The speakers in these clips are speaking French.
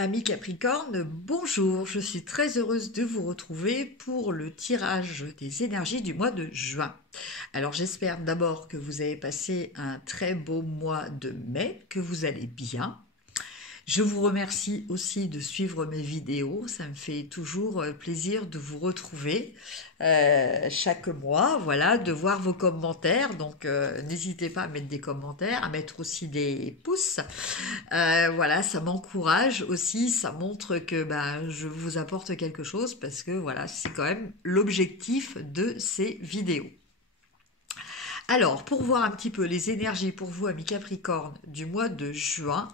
Amis Capricorne, bonjour, je suis très heureuse de vous retrouver pour le tirage des énergies du mois de juin. Alors j'espère d'abord que vous avez passé un très beau mois de mai, que vous allez bien. Je vous remercie aussi de suivre mes vidéos, ça me fait toujours plaisir de vous retrouver chaque mois, voilà, de voir vos commentaires. Donc n'hésitez pas à mettre des commentaires, à mettre aussi des pouces. Voilà, ça m'encourage aussi, ça montre que je vous apporte quelque chose parce que voilà, c'est quand même l'objectif de ces vidéos. Alors, pour voir un petit peu les énergies pour vous, amis Capricorne, du mois de juin,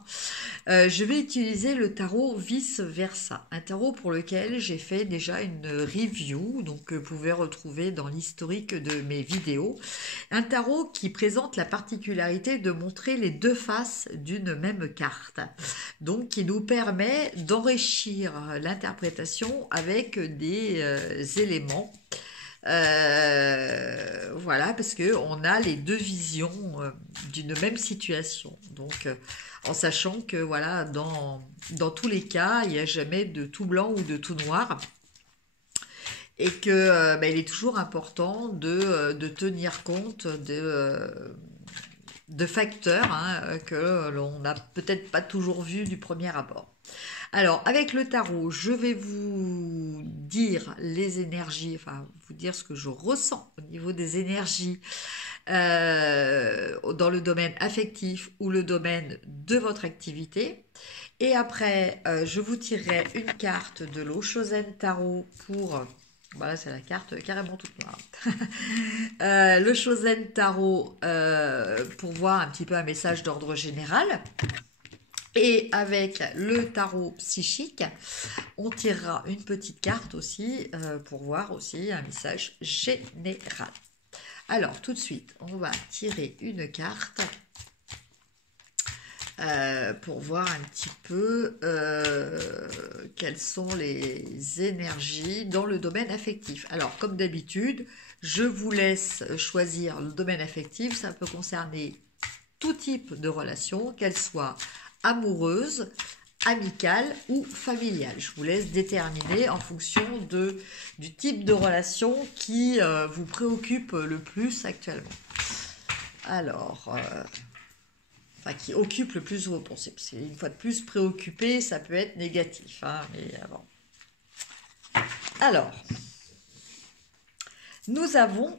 je vais utiliser le tarot vice-versa, un tarot pour lequel j'ai fait déjà une review, donc que vous pouvez retrouver dans l'historique de mes vidéos. Un tarot qui présente la particularité de montrer les deux faces d'une même carte, donc qui nous permet d'enrichir l'interprétation avec des éléments. Voilà, parce que on a les deux visions d'une même situation. Donc, en sachant que voilà, dans tous les cas, il n'y a jamais de tout blanc ou de tout noir. Et que il est toujours important de tenir compte de facteurs que l'on n'a peut-être pas toujours vus du premier abord. Alors, avec le tarot, je vais vous dire les énergies, enfin, vous dire ce que je ressens au niveau des énergies dans le domaine affectif ou le domaine de votre activité. Et après, je vous tirerai une carte de l'Oshozen Tarot pour... Voilà, c'est la carte carrément toute noire. Le Shozen Tarot pour voir un petit peu un message d'ordre général. Et avec le tarot psychique, on tirera une petite carte aussi pour voir aussi un message général. Alors, tout de suite, on va tirer une carte pour voir un petit peu quelles sont les énergies dans le domaine affectif. Alors, comme d'habitude, je vous laisse choisir le domaine affectif. Ça peut concerner tout type de relation, qu'elles soient amoureuses, amicales ou familiales. Je vous laisse déterminer en fonction du type de relation qui vous préoccupe le plus actuellement. Alors... Enfin, qui occupe le plus vos pensées. Parce qu'une fois de plus, préoccupé, ça peut être négatif. Mais bon. Alors, nous avons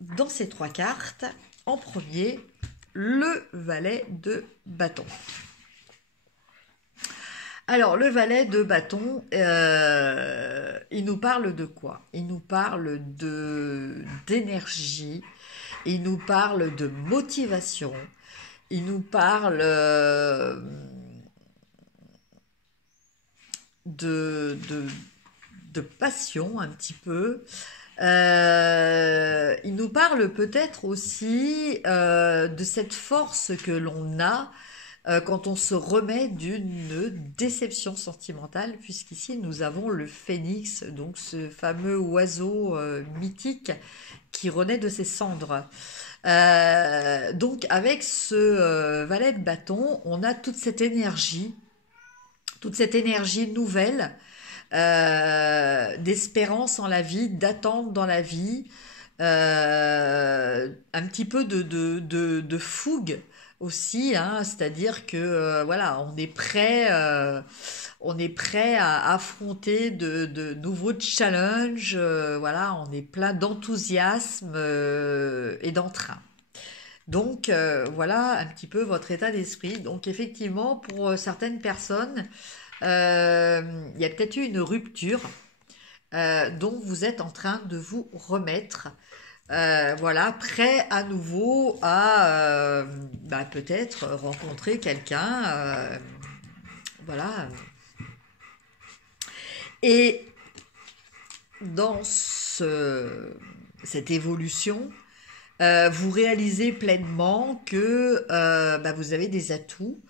dans ces trois cartes, en premier, le valet de bâton. Alors, le valet de bâton, il nous parle de quoi? Il nous parle d'énergie, il nous parle de motivation, il nous parle de passion un petit peu. Il nous parle peut-être aussi de cette force que l'on a quand on se remet d'une déception sentimentale, puisqu'ici nous avons le phénix, donc ce fameux oiseau mythique qui renaît de ses cendres. Donc avec ce valet de bâton, on a toute cette énergie nouvelle, d'espérance en la vie, d'attente dans la vie, un petit peu de fougue aussi, c'est-à-dire que voilà, on est prêt à affronter de nouveaux challenges, voilà, on est plein d'enthousiasme et d'entrain. Donc voilà un petit peu votre état d'esprit. Donc effectivement, pour certaines personnes, il y a peut-être eu une rupture dont vous êtes en train de vous remettre. Voilà, prêt à nouveau à peut-être rencontrer quelqu'un. Voilà. Et dans cette évolution, vous réalisez pleinement que vous avez des atouts,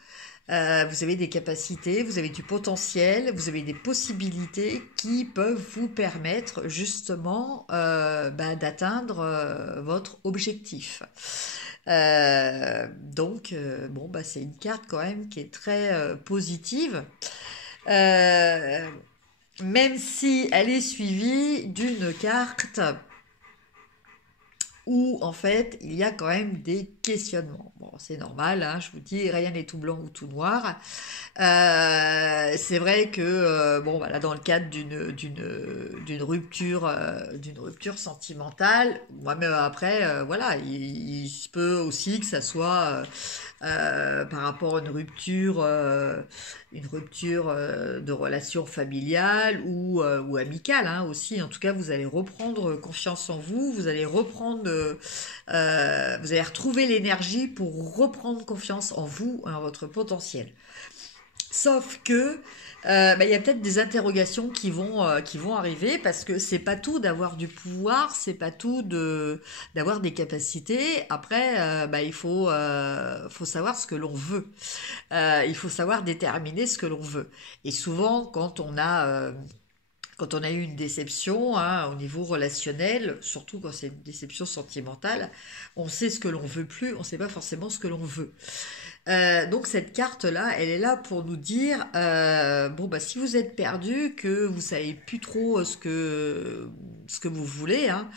vous avez des capacités, vous avez du potentiel, vous avez des possibilités qui peuvent vous permettre justement d'atteindre votre objectif. Donc, c'est une carte quand même qui est très positive. Euh, Même si elle est suivie d'une carte où en fait il y a quand même des questionnements. Bon, c'est normal, hein, je vous dis, rien n'est tout blanc ou tout noir. C'est vrai que bon, voilà, dans le cadre d'une rupture sentimentale, moi-même après, voilà, il se peut aussi que ça soit par rapport à une rupture de relation familiale ou amicale, hein, aussi. En tout cas, vous allez reprendre confiance en vous, vous allez retrouver l'énergie pour reprendre confiance en vous, en votre potentiel. Sauf que il y a peut-être des interrogations qui vont arriver parce que c'est pas tout d'avoir du pouvoir, c'est pas tout d'avoir des capacités. Après, faut savoir ce que l'on veut. Il faut savoir déterminer ce que l'on veut. Et souvent, quand on a eu une déception, hein, au niveau relationnel, surtout quand c'est une déception sentimentale, on sait ce que l'on veut plus, on sait pas forcément ce que l'on veut. Donc cette carte-là, elle est là pour nous dire, bon bah si vous êtes perdu, que vous savez plus trop ce que vous voulez, hein,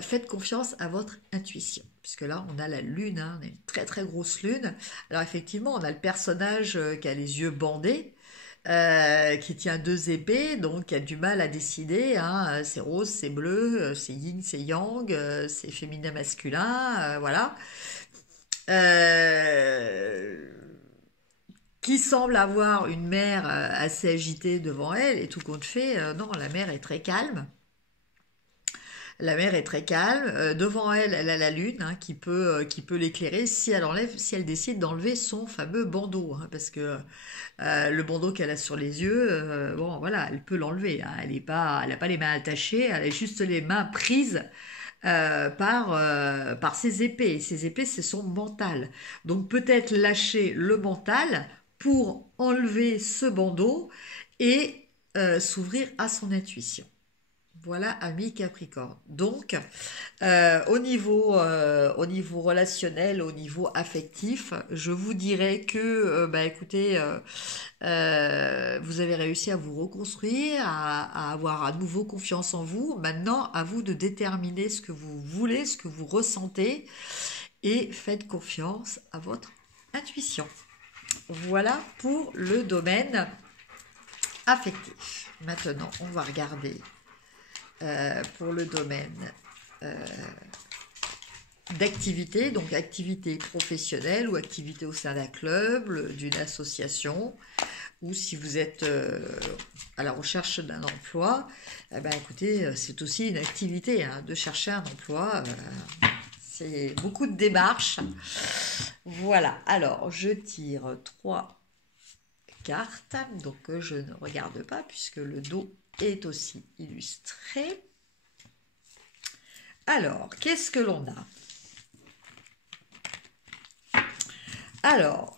faites confiance à votre intuition. Puisque là, on a la lune, hein, on a une très très grosse lune. Alors effectivement, on a le personnage qui a les yeux bandés, qui tient deux épées, donc qui a du mal à décider, hein, c'est rose, c'est bleu, c'est yin, c'est yang, c'est féminin, masculin, voilà. Euh, qui semble avoir une mer assez agitée devant elle, et tout compte fait, non, la mer est très calme. La mer est très calme. Devant elle, elle a la lune, hein, qui peut l'éclairer si elle décide d'enlever son fameux bandeau, hein, parce que le bandeau qu'elle a sur les yeux, bon, voilà, elle peut l'enlever, hein. Elle a pas les mains attachées, elle a juste les mains prises par ses épées. Ses épées, c'est son mental. Donc peut-être lâcher le mental pour enlever ce bandeau et s'ouvrir à son intuition. Voilà, ami Capricorne. Donc, au niveau relationnel, au niveau affectif, je vous dirais que, bah, écoutez, vous avez réussi à vous reconstruire, à avoir à nouveau confiance en vous. Maintenant, à vous de déterminer ce que vous voulez, ce que vous ressentez, et faites confiance à votre intuition. Voilà pour le domaine affectif. Maintenant, on va regarder pour le domaine d'activité, donc activité professionnelle ou activité au sein d'un club, d'une association, ou si vous êtes à la recherche d'un emploi, eh ben, écoutez, c'est aussi une activité, hein, de chercher un emploi. C'est beaucoup de démarches. Voilà, alors je tire 3 cartes, donc je ne regarde pas puisque le dos est aussi illustré. Alors, qu'est-ce que l'on a? Alors,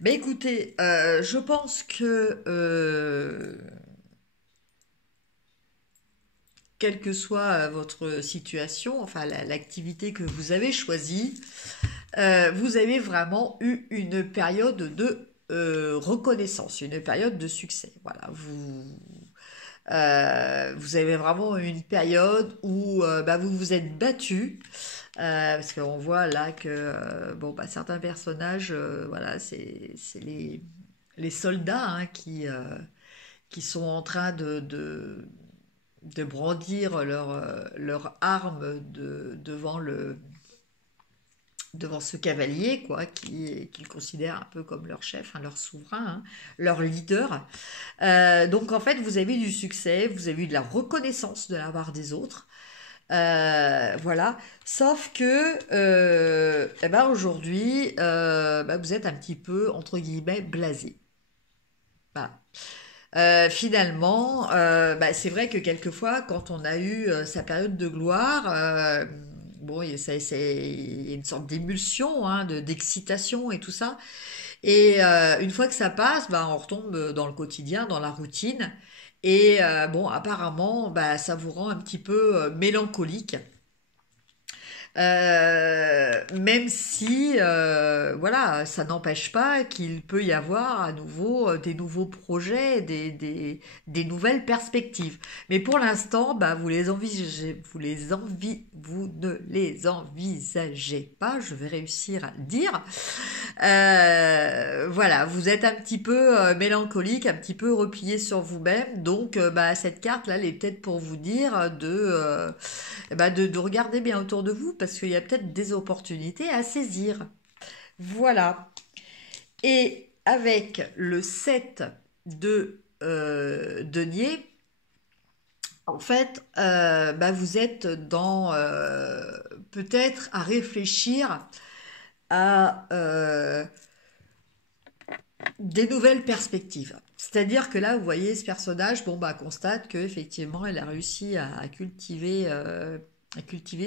ben écoutez, je pense que quelle que soit votre situation, enfin l'activité que vous avez choisie, vous avez vraiment eu une période de reconnaissance, une période de succès. Voilà, vous avez vraiment eu une période où bah, vous vous êtes battu. Parce qu'on voit là que bon, bah, certains personnages, voilà, c'est les soldats, hein, qui sont en train de brandir leur arme devant ce cavalier, quoi, qu'ils considèrent un peu comme leur chef, hein, leur souverain, hein, leur leader. Donc en fait, vous avez eu du succès, vous avez eu de la reconnaissance de la part des autres. Voilà. Sauf que eh ben aujourd'hui, bah, vous êtes un petit peu, entre guillemets, blasé. Voilà. Finalement, bah, c'est vrai que quelquefois, quand on a eu sa période de gloire, bon, il y a une sorte d'émulsion, hein, d'excitation et tout ça. Et une fois que ça passe, bah, on retombe dans le quotidien, dans la routine. Et bon, apparemment, bah, ça vous rend un petit peu mélancolique. Même si, voilà, ça n'empêche pas qu'il peut y avoir à nouveau des nouveaux projets, des nouvelles perspectives. Mais pour l'instant, bah, vous ne les envisagez pas. Je vais réussir à le dire. Voilà, vous êtes un petit peu mélancolique, un petit peu replié sur vous-même. Donc, bah, cette carte-là, elle est peut-être pour vous dire de regarder bien autour de vous parce qu'il y a peut-être des opportunités à saisir. Voilà. Et avec le 7 de denier, en fait, bah, vous êtes dans peut-être à réfléchir à des nouvelles perspectives. C'est-à-dire que là, vous voyez, ce personnage, bon, bah, constate qu'effectivement, elle a réussi à cultiver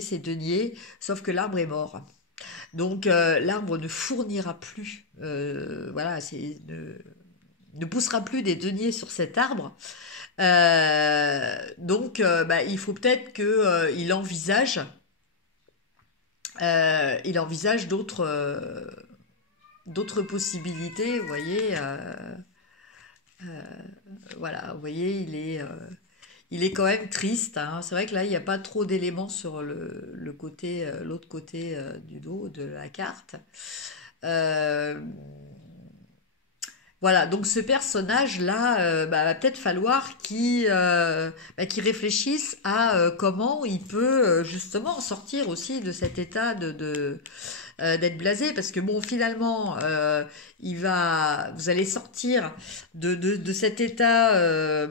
ses deniers, sauf que l'arbre est mort. Donc, l'arbre ne fournira plus, voilà, ne poussera plus des deniers sur cet arbre. Donc, bah, il faut peut-être que il envisage d'autres possibilités. Vous voyez, voilà, vous voyez, il est quand même triste, hein. C'est vrai que là, il n'y a pas trop d'éléments sur le côté, l'autre côté du dos de la carte. Euh, voilà, donc ce personnage-là, bah, va peut-être falloir qu'il réfléchisse à comment il peut justement sortir aussi de cet état d'être blasé, parce que bon, finalement, vous allez sortir de cet état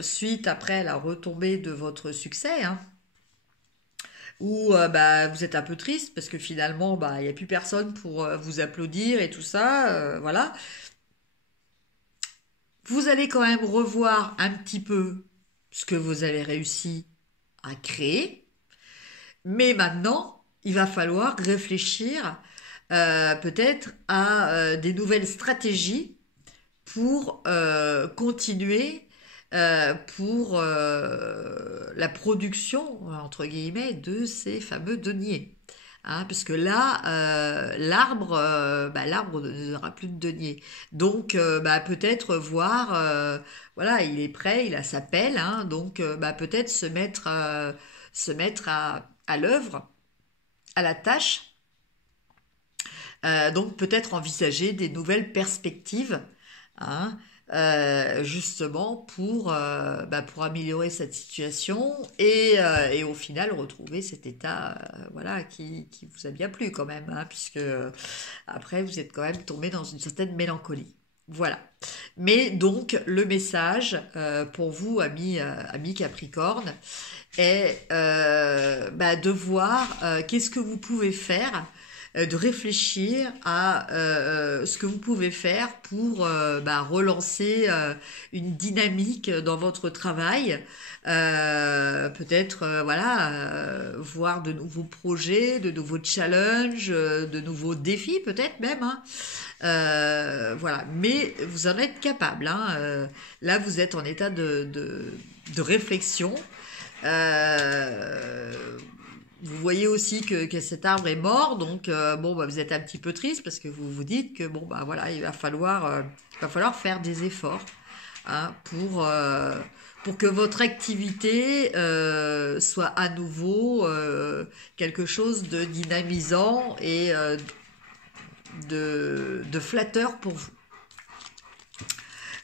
suite après la retombée de votre succès, hein, où bah, vous êtes un peu triste parce que finalement, bah, il n'y a plus personne pour vous applaudir et tout ça, voilà. Vous allez quand même revoir un petit peu ce que vous avez réussi à créer, mais maintenant, il va falloir réfléchir peut-être à des nouvelles stratégies pour continuer pour la production, entre guillemets, de ces fameux deniers. Hein, puisque là, l'arbre n'aura plus de denier. Donc, bah, peut-être voir, voilà, il est prêt, il a sa pelle, hein, donc bah, peut-être se mettre à l'œuvre, à la tâche. Donc, peut-être envisager des nouvelles perspectives, hein, justement pour améliorer cette situation et au final retrouver cet état voilà qui vous a bien plu quand même, hein, puisque après vous êtes quand même tombé dans une certaine mélancolie. Voilà. Mais donc le message pour vous, amis Capricorne, est bah, de voir qu'est-ce que vous pouvez faire, de réfléchir à ce que vous pouvez faire pour bah, relancer une dynamique dans votre travail. Peut-être voilà, voir de nouveaux projets, de nouveaux challenges, de nouveaux défis peut-être même, hein. Voilà, mais vous en êtes capable, hein. Là, vous êtes en état de réflexion. Euh, Vous voyez aussi que cet arbre est mort, donc bon, bah, vous êtes un petit peu triste parce que vous vous dites que bon, bah voilà, il va falloir faire des efforts, hein, pour que votre activité soit à nouveau quelque chose de dynamisant et de flatteur pour vous.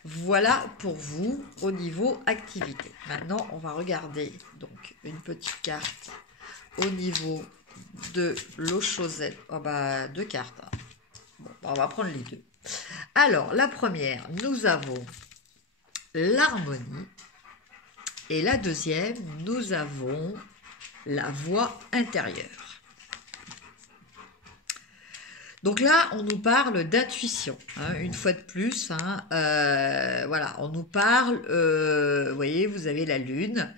Voilà pour vous au niveau activité. Maintenant, on va regarder donc une petite carte au niveau de l'eau Chaussette. Oh bah, deux cartes, hein. Bon, bah, on va prendre les deux. Alors, la première, nous avons l'harmonie. Et la deuxième, nous avons la voix intérieure. Donc là, on nous parle d'intuition, hein, une fois de plus, hein, voilà, on nous parle, vous voyez, vous avez la lune,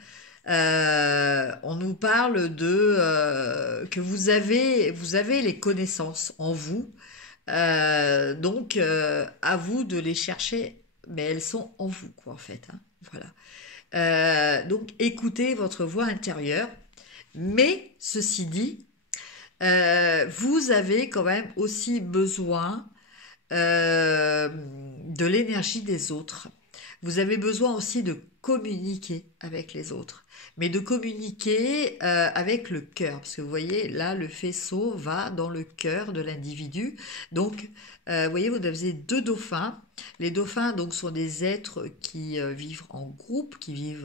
on nous parle que vous avez les connaissances en vous, donc à vous de les chercher, mais elles sont en vous, quoi, en fait, hein, voilà. Donc écoutez votre voix intérieure, mais ceci dit, vous avez quand même aussi besoin de l'énergie des autres. Vous avez besoin aussi de communiquer avec les autres, mais de communiquer avec le cœur, parce que vous voyez, là, le faisceau va dans le cœur de l'individu. Donc, vous voyez, vous avez deux dauphins. Les dauphins, donc, sont des êtres qui vivent en groupe, qui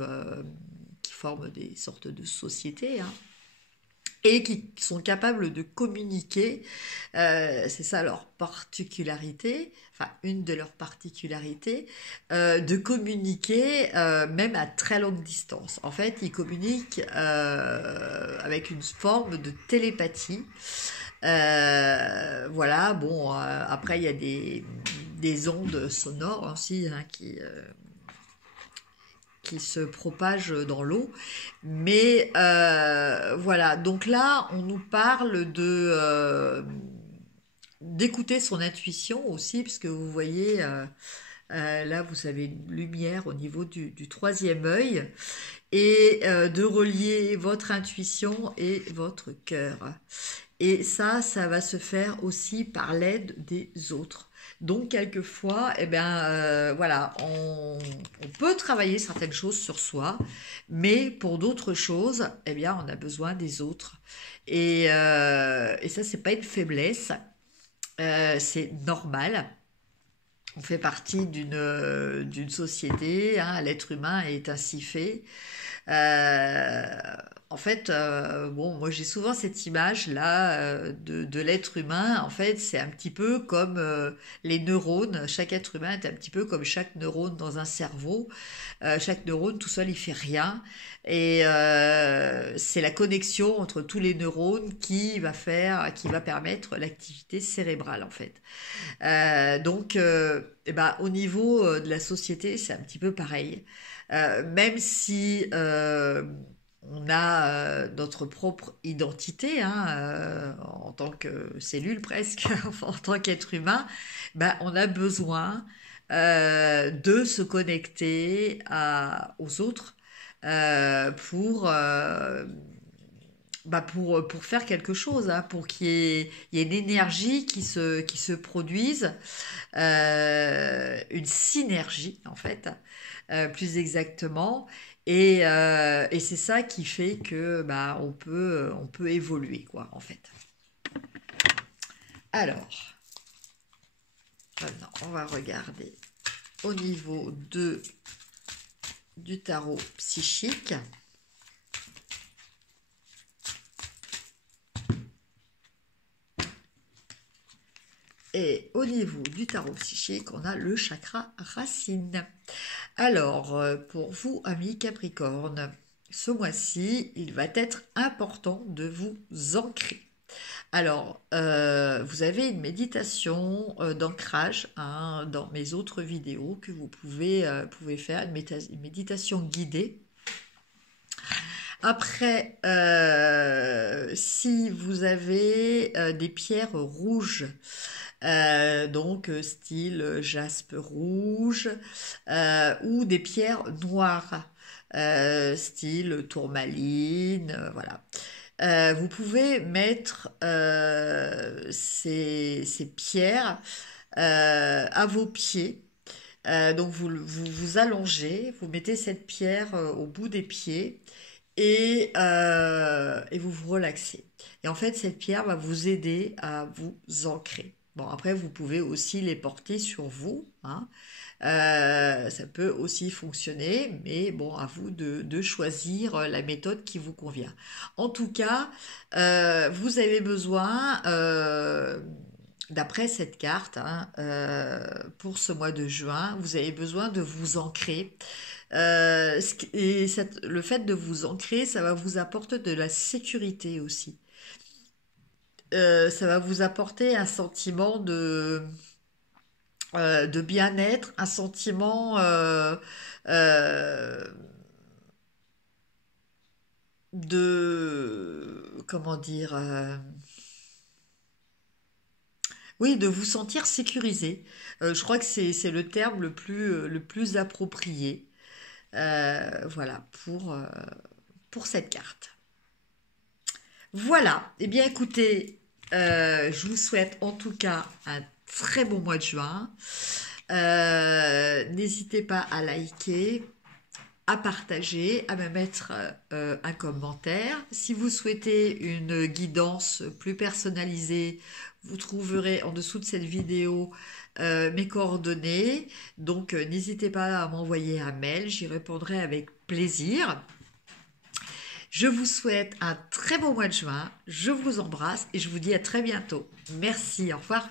forment des sortes de sociétés, hein, et qui sont capables de communiquer. C'est ça leur particularité, enfin une de leurs particularités, de communiquer même à très longue distance. En fait, ils communiquent avec une forme de télépathie. Voilà, bon, après il y a des ondes sonores aussi, hein, qui se propage dans l'eau. Mais voilà, donc là, on nous parle d'écouter son intuition aussi, puisque vous voyez, là, vous avez une lumière au niveau du troisième œil, et de relier votre intuition et votre cœur. Et ça va se faire aussi par l'aide des autres. Donc, quelquefois, eh bien, voilà, on peut travailler certaines choses sur soi, mais pour d'autres choses, eh bien, on a besoin des autres. Et ça, c'est pas une faiblesse, c'est normal. On fait partie d'une société, hein, l'être humain est ainsi fait. Euh, En fait, bon, moi j'ai souvent cette image là de l'être humain. En fait, c'est un petit peu comme les neurones. Chaque être humain est un petit peu comme chaque neurone dans un cerveau. Chaque neurone tout seul, il fait rien. Et c'est la connexion entre tous les neurones qui va permettre l'activité cérébrale en fait. Donc, eh ben, au niveau de la société, c'est un petit peu pareil. Même si on a notre propre identité, hein, en tant que cellule presque, enfin, en tant qu'être humain, ben, on a besoin de se connecter aux autres pour faire quelque chose, hein, pour qu'il y ait une énergie qui se produise, une synergie en fait, plus exactement. Et c'est ça qui fait que bah, on peut évoluer quoi en fait. Alors, maintenant on va regarder au niveau du tarot psychique. Et au niveau du tarot psychique, on a le chakra racine. Alors, pour vous, amis Capricorne, ce mois-ci, il va être important de vous ancrer. Alors, vous avez une méditation d'ancrage, hein, dans mes autres vidéos que vous pouvez faire, une méditation guidée. Après, si vous avez des pierres rouges, donc style jaspe rouge, ou des pierres noires, style tourmaline, voilà. Vous pouvez mettre ces pierres à vos pieds. Donc vous allongez, vous mettez cette pierre au bout des pieds et vous vous relaxez. Et en fait, cette pierre va vous aider à vous ancrer. Bon, après, vous pouvez aussi les porter sur vous, hein. Ça peut aussi fonctionner, mais bon, à vous de choisir la méthode qui vous convient. En tout cas, vous avez besoin, d'après cette carte, hein, pour ce mois de juin, vous avez besoin de vous ancrer. Le fait de vous ancrer, ça va vous apporter de la sécurité aussi. Ça va vous apporter un sentiment de bien-être, un sentiment euh, comment dire, oui, de vous sentir sécurisé. Je crois que c'est le terme le plus approprié. Voilà, pour cette carte. Voilà, eh bien écoutez, je vous souhaite en tout cas un très bon mois de juin. N'hésitez pas à liker, à partager, à me mettre un commentaire. Si vous souhaitez une guidance plus personnalisée, vous trouverez en dessous de cette vidéo mes coordonnées. Donc n'hésitez pas à m'envoyer un mail, j'y répondrai avec plaisir. Je vous souhaite un très bon mois de juin, je vous embrasse et je vous dis à très bientôt. Merci, au revoir.